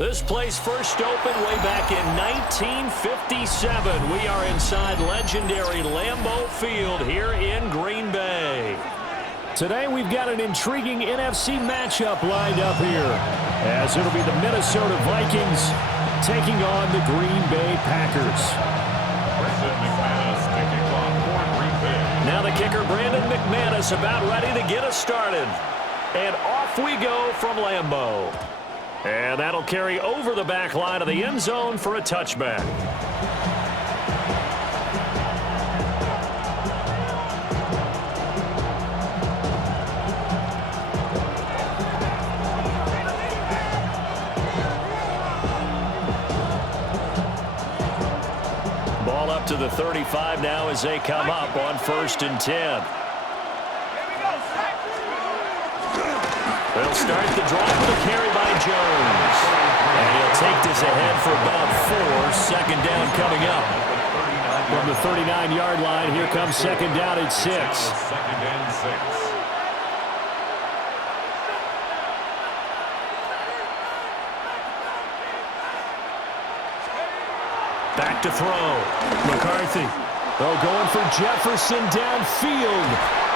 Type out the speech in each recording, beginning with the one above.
This place first opened way back in 1957. We are inside legendary Lambeau Field here in Green Bay. Today we've got an intriguing NFC matchup lined up here, as it'll be the Minnesota Vikings taking on the Green Bay Packers. Now the kicker, Brandon McManus, about ready to get us started. And off we go from Lambeau. And that'll carry over the back line of the end zone for a touchback. Ball up to the 35 now as they come up on 1st and 10. They'll start the drive with a carry by Jones. And he'll take this ahead for about 4. Second down coming up. From the 39-yard line, here comes second down at 6. Second and 6. Back to throw. McCarthy. They're going for Jefferson downfield.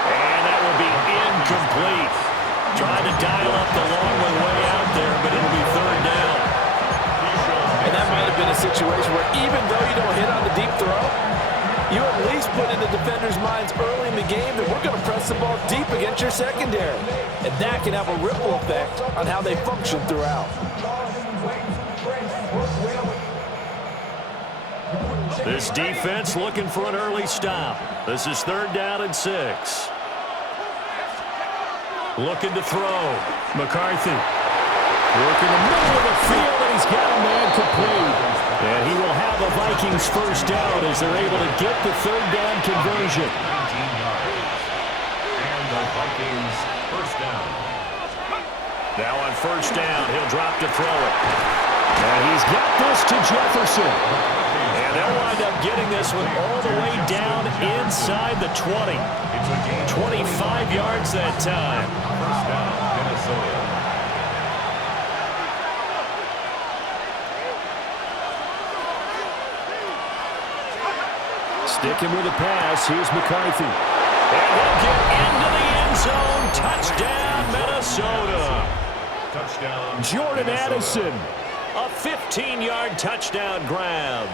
And that will be incomplete. Trying to dial up the long way out there, but it'll be 3rd down. And that might have been a situation where even though you don't hit on the deep throw, you at least put in the defenders' minds early in the game that we're going to press the ball deep against your secondary. And that can have a ripple effect on how they function throughout. This defense looking for an early stop. This is 3rd down and 6. Looking to throw. McCarthy. Working the middle of the field, and he's got a man complete. And he will have the Vikings first down as they're able to get the 3rd down conversion. 19 yards. And the Vikings first down. Now on 1st down, he'll drop to throw it. And he's got this to Jefferson. And they'll wind up getting this one all the way down inside the 20. 25 yards that time. First down, Minnesota. Sticking with the pass, here's McCarthy. And he'll get into the end zone. Touchdown, Minnesota. Touchdown, Jordan Minnesota. Addison. A 15-yard touchdown grab.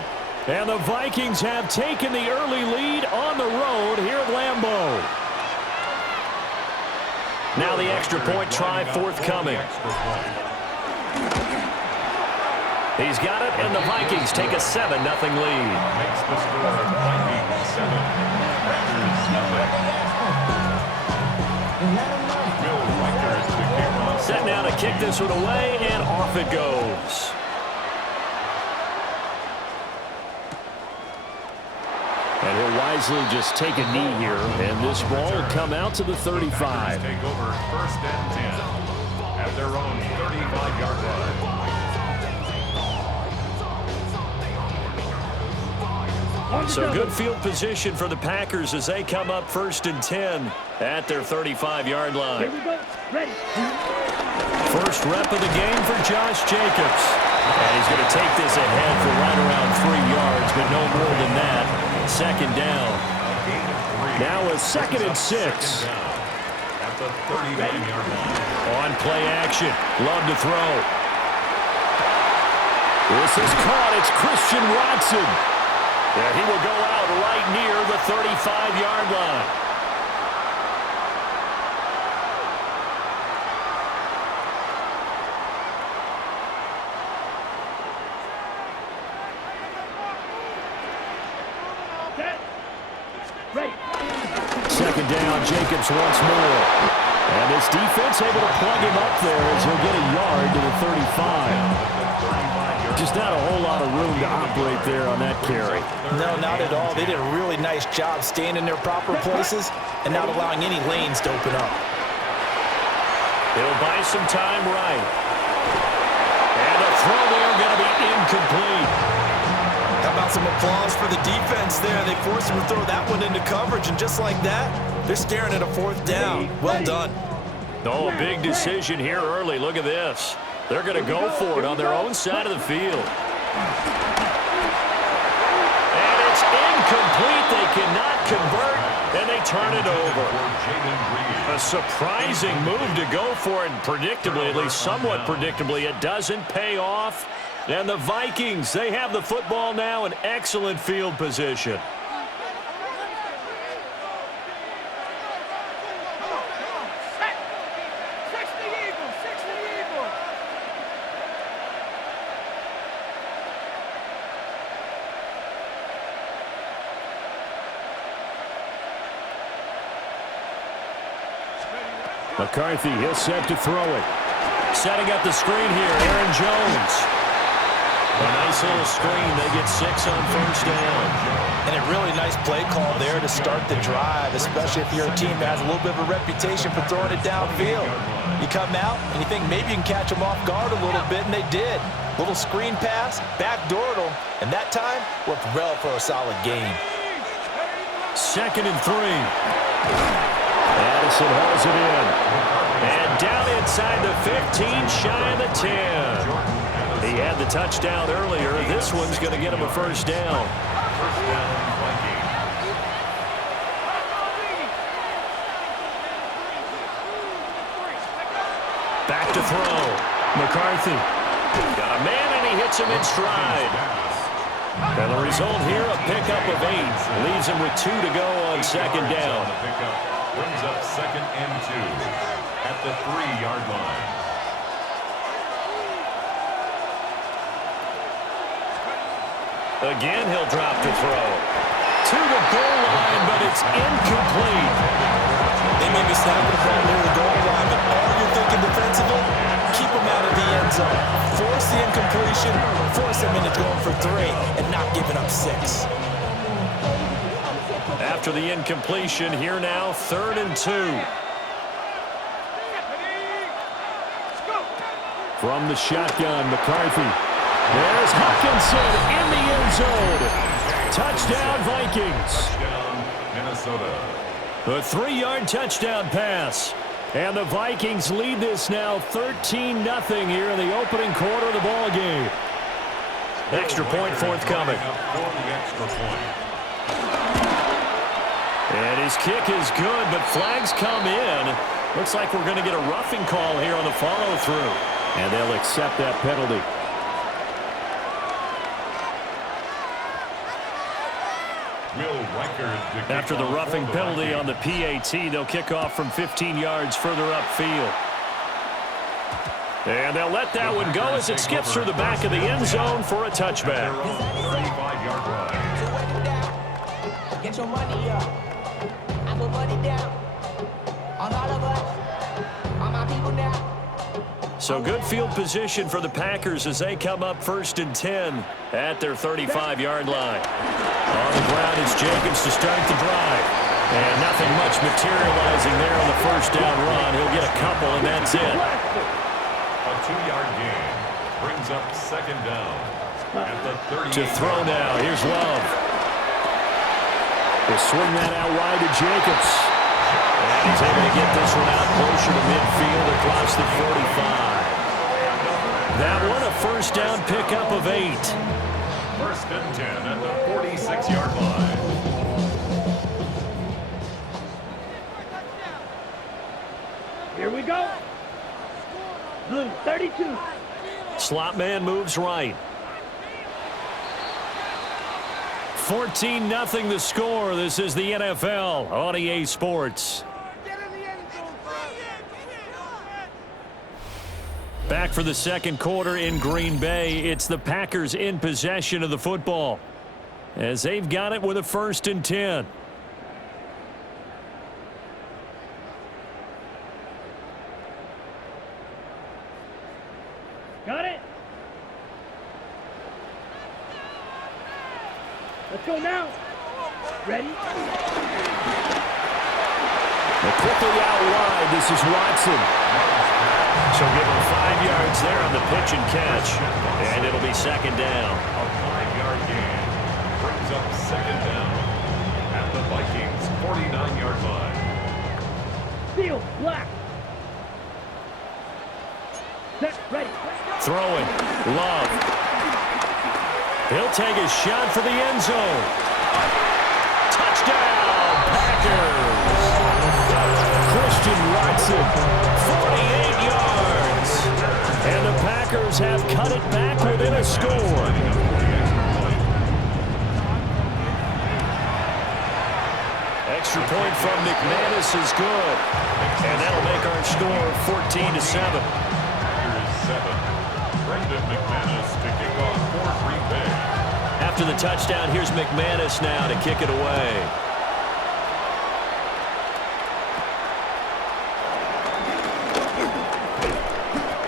And the Vikings have taken the early lead on the road here at Lambeau. Now the extra point try forthcoming. He's got it, and the Vikings take a 7-0 lead. Makes the score Vikings 7, Packers 0. Will Reichert to kick off. Set now to kick this one away, and off it goes. And he'll wisely just take a knee here, and this ball will come out to the 35. Take over 1st and 10 at their own 35-yard line. So good field position for the Packers as they come up 1st and 10 at their 35-yard line. First rep of the game for Josh Jacobs. And he's going to take this ahead for right around 3 yards, but no more than that. Second down. Now a 2nd and 6. At the 39-yard line. On play action. Love to throw. This is caught. It's Christian Watson. And he will go out right near the 35-yard line. Second down, Jacobs once more. And this defense able to plug him up there as he'll get a yard to the 35. Just not a whole lot of room to operate there on that carry. No, not at all. They did a really nice job staying in their proper places and not allowing any lanes to open up. He'll buy some time right. And a throw there going to be incomplete. How about some applause for the defense there? They forced him to throw that one into coverage, and just like that, they're staring at a 4th down. Well done. Oh, a big decision here early. Look at this. They're going to go for it on their own side of the field. And it's incomplete. They cannot convert, and they turn it over. A surprising move to go for it, and predictably, at least somewhat predictably, it doesn't pay off. And the Vikings, they have the football now in excellent field position. McCarthy, he'll set to throw it. Setting up the screen here, Aaron Jones. A nice little screen. They get 6 on first down. And a really nice play call there to start the drive, especially if you're a team that has a little bit of a reputation for throwing it downfield. You come out and you think maybe you can catch them off guard a little bit, and they did. Little screen pass, backdoored them, and that time worked well for a solid gain. 2nd and 3. Addison hauls it in. And down inside the 15, shy of the 10. He had the touchdown earlier. This one's going to get him a first down. First down, Vikings. Back to throw. McCarthy. Got a man, and he hits him in stride. And the result here, a pickup of 8. Leaves him with 2 to go on 2nd down. Brings up 2nd and 2 at the 3-yard line. Again, he'll drop to throw. To the goal line, but it's incomplete. They may be snapping the ball near the goal line, but all you're thinking defensively, keep them out of the end zone. Force the incompletion, force them into going for 3, and not giving up 6. After the incompletion, here now, 3rd and 2. From the shotgun, McCarthy. There's Hutchinson in the end zone. Touchdown, Vikings. Touchdown, Minnesota. A 3-yard touchdown pass. And the Vikings lead this now 13-0 here in the opening quarter of the ball game. Extra point forthcoming. For the extra point. And his kick is good, but flags come in. Looks like we're going to get a roughing call here on the follow-through. And they'll accept that penalty. After the roughing penalty on the PAT, they'll kick off from 15 yards further upfield. And they'll let that one go as it skips through the back of the end zone for a touchback. 35-yard line. Get your money up. I put money down on all of us, on my people now. So good field position for the Packers as they come up 1st and 10 at their 35-yard line. On the ground, it's Jacobs to start the drive. And nothing much materializing there on the first down run. He'll get a couple, and that's it. A 2-yard gain brings up 2nd down at the 30. To throw now, here's Love. He'll swing that out wide to Jacobs. And he's able to get this one out closer to midfield across the 45. That one, a first down pickup of 8. 1st and 10 at the 46-yard line. Here we go. Blue, 32. Slot man moves right. 14-0 the score. This is the NFL on EA Sports. Back for the 2nd quarter in Green Bay. It's the Packers in possession of the football as they've got it with a 1st and 10. Got it. Let's go now. Ready? But quickly out wide, this is Watson. So give him 5 yards there on the pitch and catch. And it'll be 2nd down. A 5-yard gain brings up 2nd down at the Vikings 49-yard line. Field, black. Set. Ready. Throwing. Love. He'll take a shot for the end zone. Touchdown, Packers. Christian Watson, 48 yards. And the Packers have cut it back within a score. Extra point from McManus is good. And that'll make our score 14-7. Here is 7. Brendan McManus to kick off for Green Bay. After the touchdown, here's McManus now to kick it away.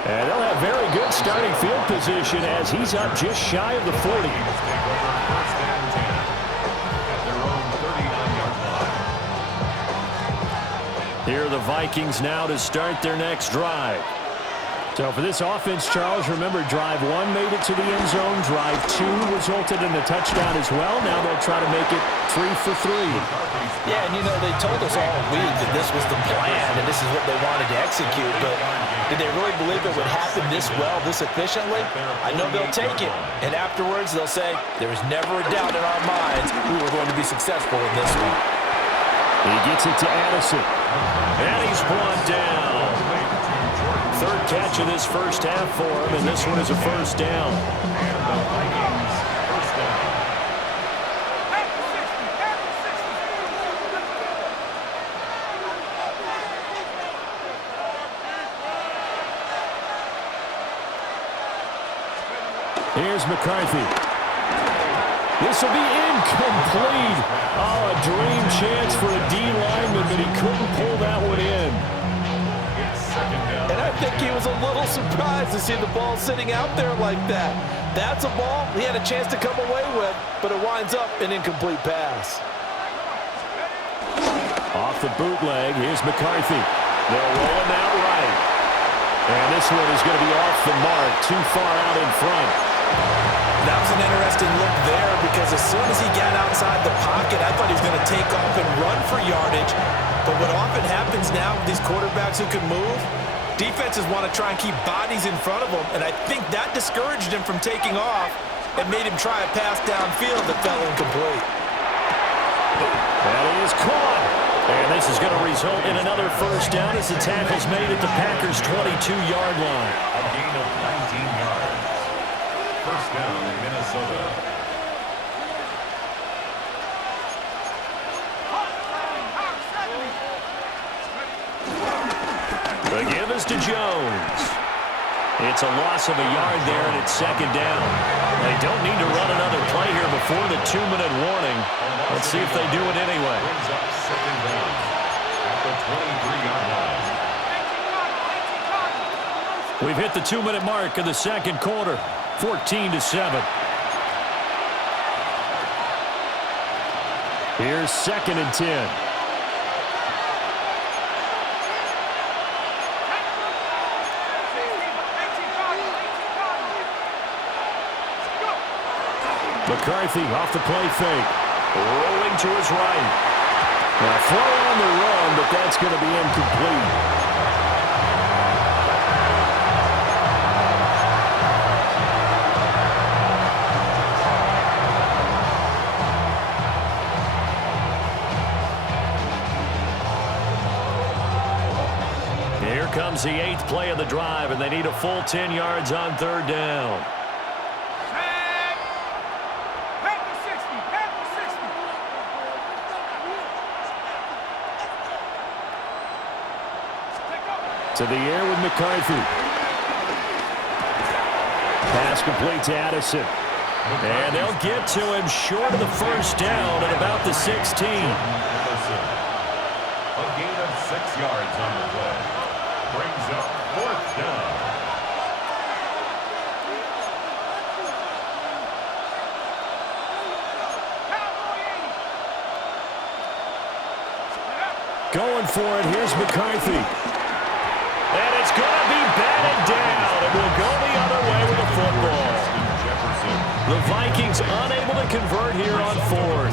And they'll have very good starting field position as he's up just shy of the 40. Here are the Vikings now to start their next drive. So for this offense, Charles, remember, drive 1 made it to the end zone. Drive 2 resulted in a touchdown as well. Now they'll try to make it 3 for 3. Yeah, and you know, they told us all week that this was the plan and this is what they wanted to execute, but did they really believe it would happen this well, this efficiently? I know they'll take it, and afterwards they'll say, there was never a doubt in our minds we were going to be successful in this one. He gets it to Addison. And he's brought down. Third catch of this first half for him, and this one is a first down. And the Vikings first down. Here's McCarthy. This will be incomplete. Oh, a dream chance for a D lineman, but he couldn't pull that one in. And I think he was a little surprised to see the ball sitting out there like that. That's a ball he had a chance to come away with, but it winds up an incomplete pass. Off the bootleg, here's McCarthy. They'll roll him out right. And this one is going to be off the mark, too far out in front. That was an interesting look there because as soon as he got outside the pocket, I thought he was going to take off and run for yardage. But what often happens now with these quarterbacks who can move, defenses want to try and keep bodies in front of them, and I think that discouraged him from taking off and made him try a pass downfield that fell incomplete. That is caught. And this is going to result in another first down as the tackle's made at the Packers' 22-yard line. A gain of 19 yards. First down, Minnesota. The give is to Jones. It's a loss of a yard there, and it's second down. They don't need to run another play here before the 2-minute warning. Let's see if they do it anyway. Brings up second down at the 23-yard line. We've hit the 2-minute mark of the second quarter, 14-7. Here's 2nd and 10. McCarthy off the play fake. Rolling to his right. Now throw on the run, but that's going to be incomplete. Here comes the 8th play of the drive, and they need a full 10 yards on third down. To the air with McCarthy. Pass complete to Addison. And they'll get to him short of the first down at about the 16. A gain of 6 yards on the play. Brings up fourth down. Going for it. Here's McCarthy. And it's going to be batted down. It will go the other way with the football. The Vikings unable to convert here on fourth.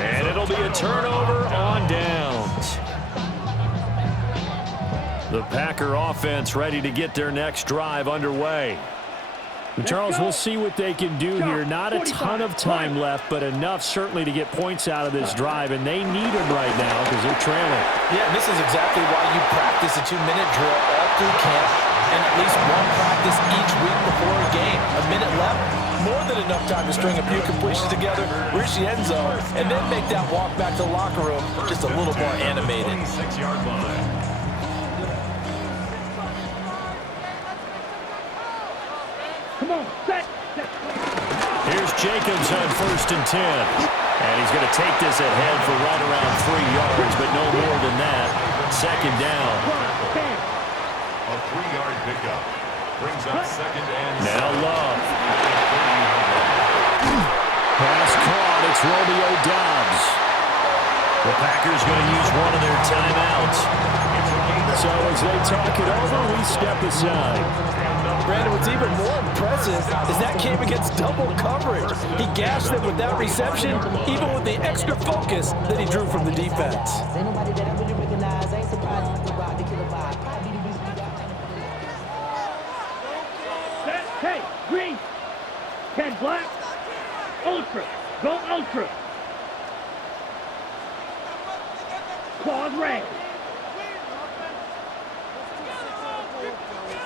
And it'll be a turnover on downs. The Packer offense ready to get their next drive underway. Charles, we'll see what they can do here. Not a ton of time left, but enough certainly to get points out of this drive, and they need them right now because they're trailing. Yeah, and this is exactly why you practice a 2-minute drill all through camp and at least one practice each week before a game. A minute left, more than enough time to string a few completions together, reach the end zone, and then make that walk back to the locker room just a little more animated. 26-yard line. Come on, set. Here's Jacobs on 1st and 10. And he's going to take this ahead for right around 3 yards, but no more than that. 2nd down. A 3-yard pickup. Brings up 2nd and Now Love. Pass caught. It's Romeo Doubs. The Packers going to use one of their timeouts. So as they talk it over, we step aside. Brandon, what's even more impressive is that came against double coverage. He gashed them with that reception, even with the extra focus that he drew from the defense. Hey, green. 10 black. Ultra. Go ultra. Claws red.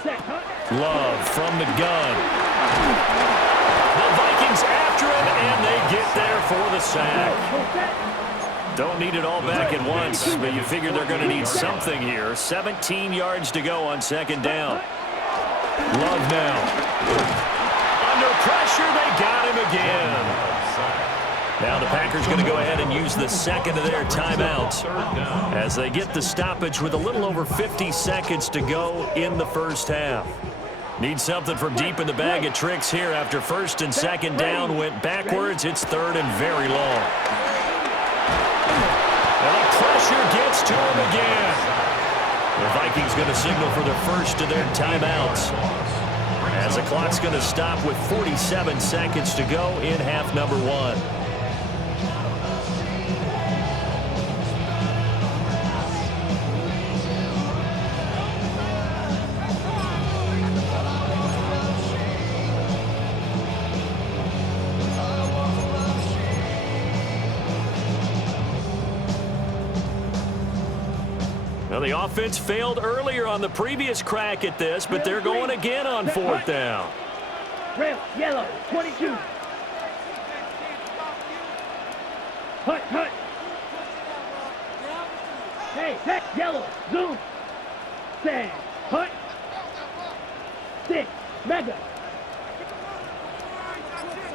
Set cut. Love from the gun. The Vikings after him, and they get there for the sack. Don't need it all back at once, but you figure they're going to need something here. 17 yards to go on 2nd down. Love now. Under pressure, they got him again. Now the Packers going to go ahead and use the 2nd of their timeouts as they get the stoppage with a little over 50 seconds to go in the first half. Need something from deep in the bag of tricks here after 1st and 2nd down went backwards. It's 3rd and very long. And the pressure gets to him again. The Vikings going to signal for the 1st of their timeouts as the clock's going to stop with 47 seconds to go in half number 1. Well, the offense failed earlier on the previous crack at this, but they're going again on 4th down. Red, yellow, 22. Hut, hut. Hey, yellow, zoom. Sand, hut. 6, mega.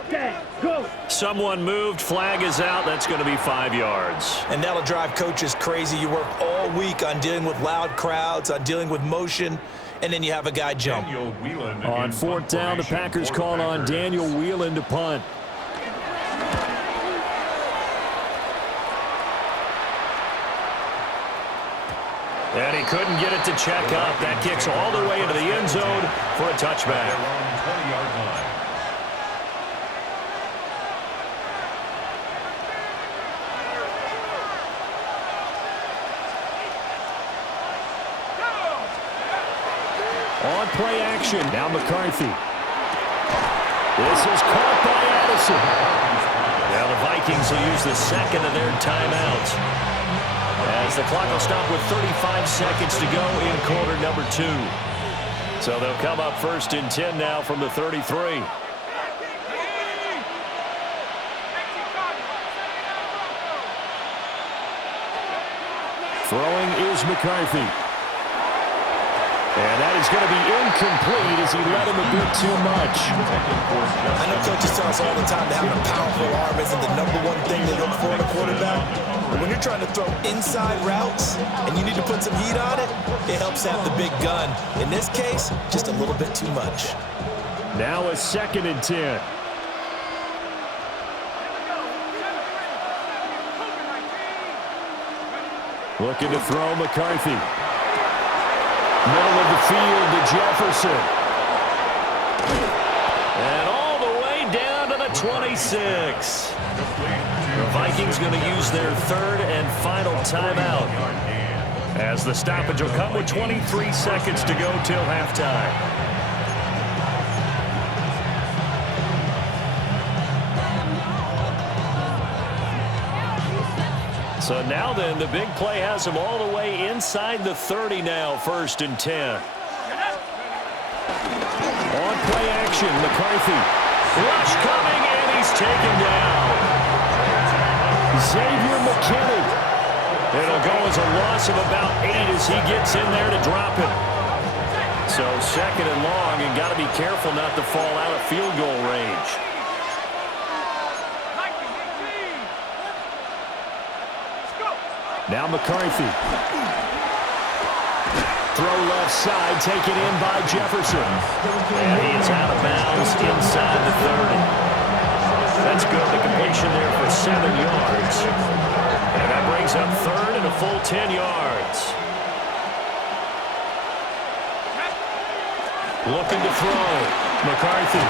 Sand, go. Someone moved, flag is out. That's going to be 5 yards. And that'll drive coaches crazy. You work all week on dealing with loud crowds, on dealing with motion, and then you have a guy jump. On 4th down, the Packers call on Daniel Whelan to punt. And he couldn't get it to check up. That kicks all the way into the end zone for a touchback. 20-yard line. On play action, now McCarthy. This is caught by Addison. Now the Vikings will use the 2nd of their timeouts as the clock will stop with 35 seconds to go in quarter number 2. So they'll come up 1st and 10 now from the 33. Throwing is McCarthy. And that is going to be incomplete as he led him a bit too much. I know coaches tell us all the time that having a powerful arm isn't the #1 thing they look for in a quarterback. But when you're trying to throw inside routes and you need to put some heat on it, it helps have the big gun. In this case, just a little bit too much. Now a 2nd and 10. Looking to throw McCarthy. Middle of the field to Jefferson. And all the way down to the 26. The Vikings going to use their 3rd and final timeout As the stoppage will come with 23 seconds to go till halftime. So now then, the big play has him all the way inside the 30 now, 1st and 10. On play action, McCarthy. Rush coming, and he's taken down. Xavier McKinney. It'll go as a loss of about 8 as he gets in there to drop it. So 2nd and long, and got to be careful not to fall out of field goal range. Now McCarthy. Throw left side, taken in by Jefferson. And he is out of bounds inside the 30. That's good. The completion there for 7 yards. And that brings up 3rd and a full 10 yards. Looking to throw. McCarthy.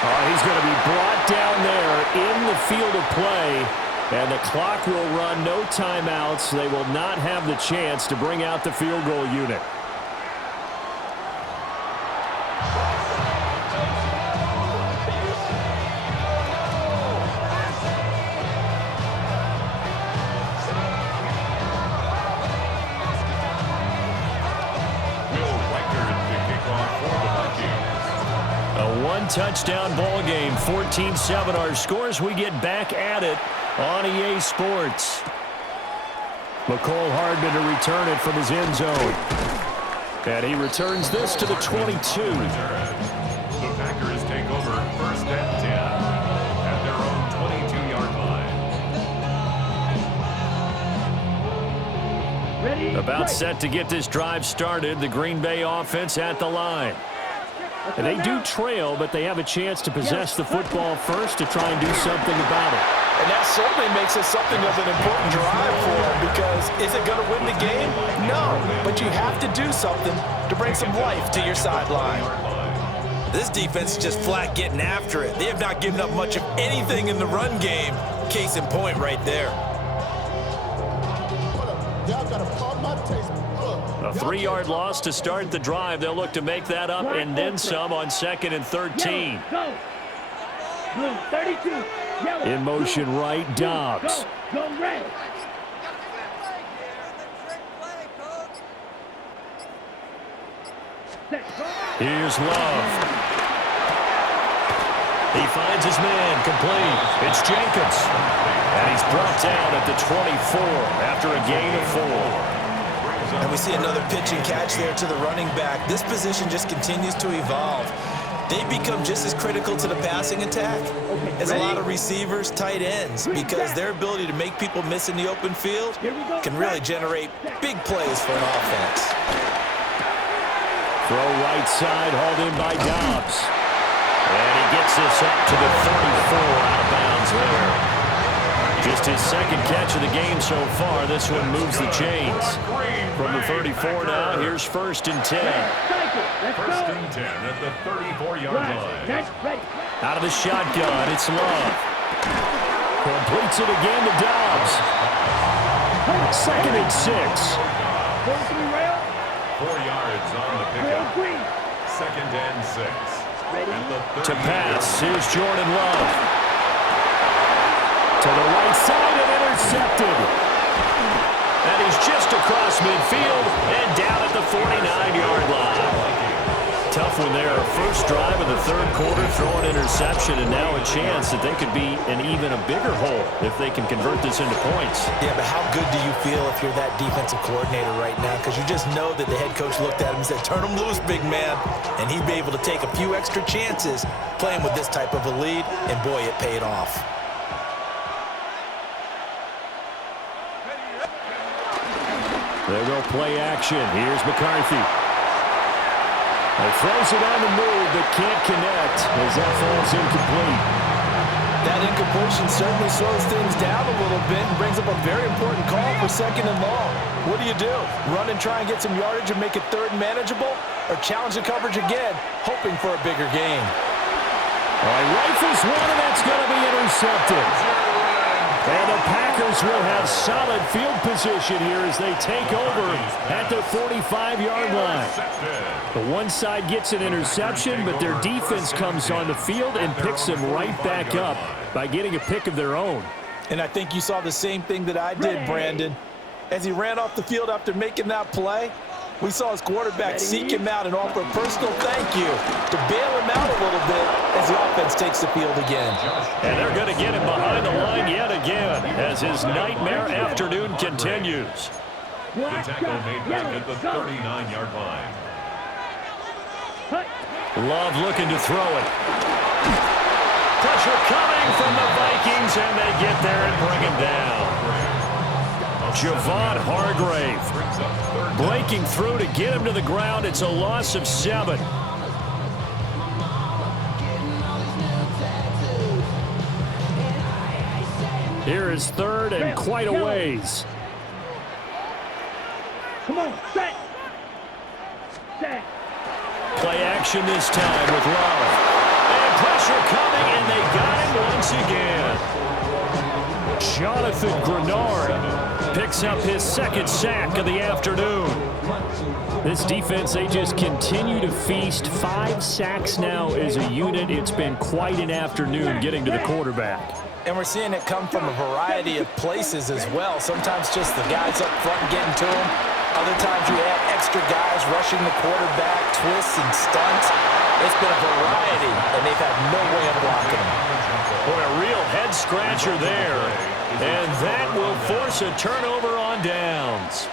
Oh, he's going to be brought down there in the field of play. And the clock will run, no timeouts. They will not have the chance to bring out the field goal unit. A one-touchdown ball game, 14-7 our scores. We get back at it on EA Sports. McCole Hardman to return it from his end zone. And he returns this to the 22. The Packers take over 1st and 10 at their own 22-yard line. Ready? About set to get this drive started. The Green Bay offense at the line. And they do trail, but they have a chance to possess the football first to try and do something about it. And that certainly makes it something of an important drive for them, because is it going to win the game? No, but you have to do something to bring some life to your sideline. This defense is just flat getting after it. They have not given up much of anything in the run game. Case in point right there. A 3-yard loss to start the drive. They'll look to make that up and then some on 2nd and 13. Go. Blue 32. Yellow. In motion right, Dobbs. Go red. Here's Love. He finds his man, complete. It's Jacobs. And he's brought down at the 24 after a gain of 4. And we see another pitch and catch there to the running back. This position just continues to evolve. They become just as critical to the passing attack as a lot of receivers, tight ends, because their ability to make people miss in the open field can really generate big plays for an offense. Throw right side, hauled in by Dobbs. And he gets this up to the 34, out of bounds there. Just his 2nd catch of the game so far. This one moves the chains. From the 34 now, here's 1st and 10. 1st and 10 at the 34-yard line. Out of the shotgun, it's Love. Completes it again to Dobbs. 2nd and 6. 4 yards on the pickup. 2nd and 6. To pass, here's Jordan Love. To the right side and intercepted. And he's just across midfield and down at the 49-yard line. Tough one there. First drive of the 3rd quarter, throw an interception, and now a chance that they could be in even a bigger hole if they can convert this into points. Yeah, but how good do you feel if you're that defensive coordinator right now? Because you just know that the head coach looked at him and said, turn him loose, big man. And he'd be able to take a few extra chances playing with this type of a lead, and boy, it paid off. They will play action. Here's McCarthy. He throws it on the move, but can't connect as that falls incomplete. That incompletion certainly slows things down a little bit and brings up a very important call for 2nd and long. What do? Run and try and get some yardage and make it 3rd and manageable? Or challenge the coverage again, hoping for a bigger gain? All right, rifles one, and that's going to be intercepted. And the Packers will have solid field position here as they take over at the 45-yard line. The one side gets an interception, but their defense comes on the field and picks them right back up by getting a pick of their own. And I think you saw the same thing that I did, Brandon. As he ran off the field after making that play, we saw his quarterback seek him out and offer a personal thank you to bail him out a little bit as the offense takes the field again. And they're going to get him behind the line yet again as his nightmare afternoon continues. The tackle made back at the 39-yard line. Love looking to throw it. Pressure coming from the Vikings, and they get there and bring him down. Javon Hargrave breaking through to get him to the ground. It's a loss of 7. Here is 3rd and quite a ways. Come on, set. Set. Play action this time with Love. And pressure coming, and they got him once again. Jonathan Grenard picks up his 2nd sack of the afternoon. This defense, they just continue to feast. 5 sacks now as a unit. It's been quite an afternoon getting to the quarterback. And we're seeing it come from a variety of places as well. Sometimes just the guys up front getting to him. Other times you add extra guys rushing the quarterback, twists and stunts. It's been a variety, and they've had no way of blocking him. Boy, a real head-scratcher there. And that will force a turnover on downs.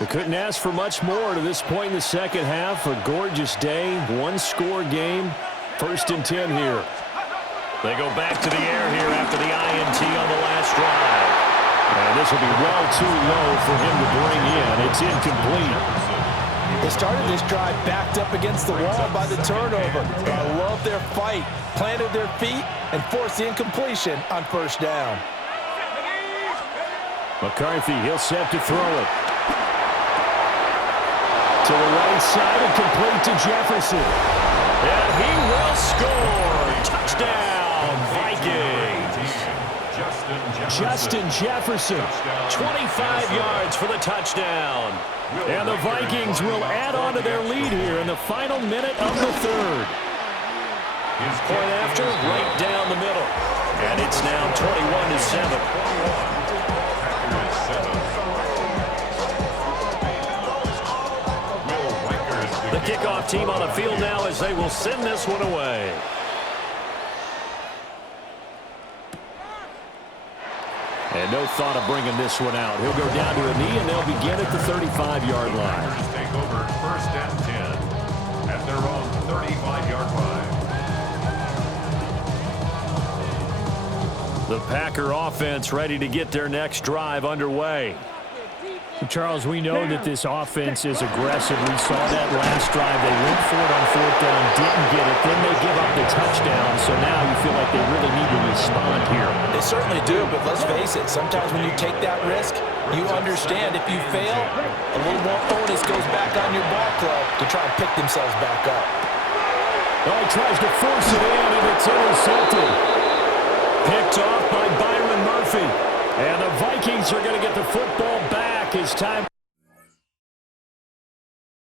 We couldn't ask for much more to this point in the second half. A gorgeous day, 1-score game. 1st and 10 here. They go back to the air here after the INT on the last drive. And this will be well too low for him to bring in. It's incomplete. They started this drive backed up against the wall by the turnover. But I love their fight. Planted their feet and forced the incompletion on 1st down. McCarthy, he'll set to throw it. To the right side and complete to Jefferson. And he will score. Touchdown, Vikings. Justin Jefferson, 25 yards for the touchdown. And the Vikings will add on to their lead here in the final minute of the 3rd. Point after, right down the middle. And it's now 21-7. The kickoff team on the field now as they will send this one away. And no thought of bringing this one out. He'll go down to a knee, and they'll begin at the 35-yard line. Take over 1st and 10 at their own 35-yard line. The Packer offense ready to get their next drive underway. Charles, we know that this offense is aggressive. We saw that last drive. They went for it on 4th down, didn't get it. Then they give up the touchdown. So now you feel like they really need to respond here. They certainly do, but let's face it. Sometimes when you take that risk, you understand if you fail, a little more onus goes back on your ball club to try and pick themselves back up. Oh, he tries to force it in, and it's intercepted. Picked off by Byron Murphy. And the Vikings are going to get the football back as time.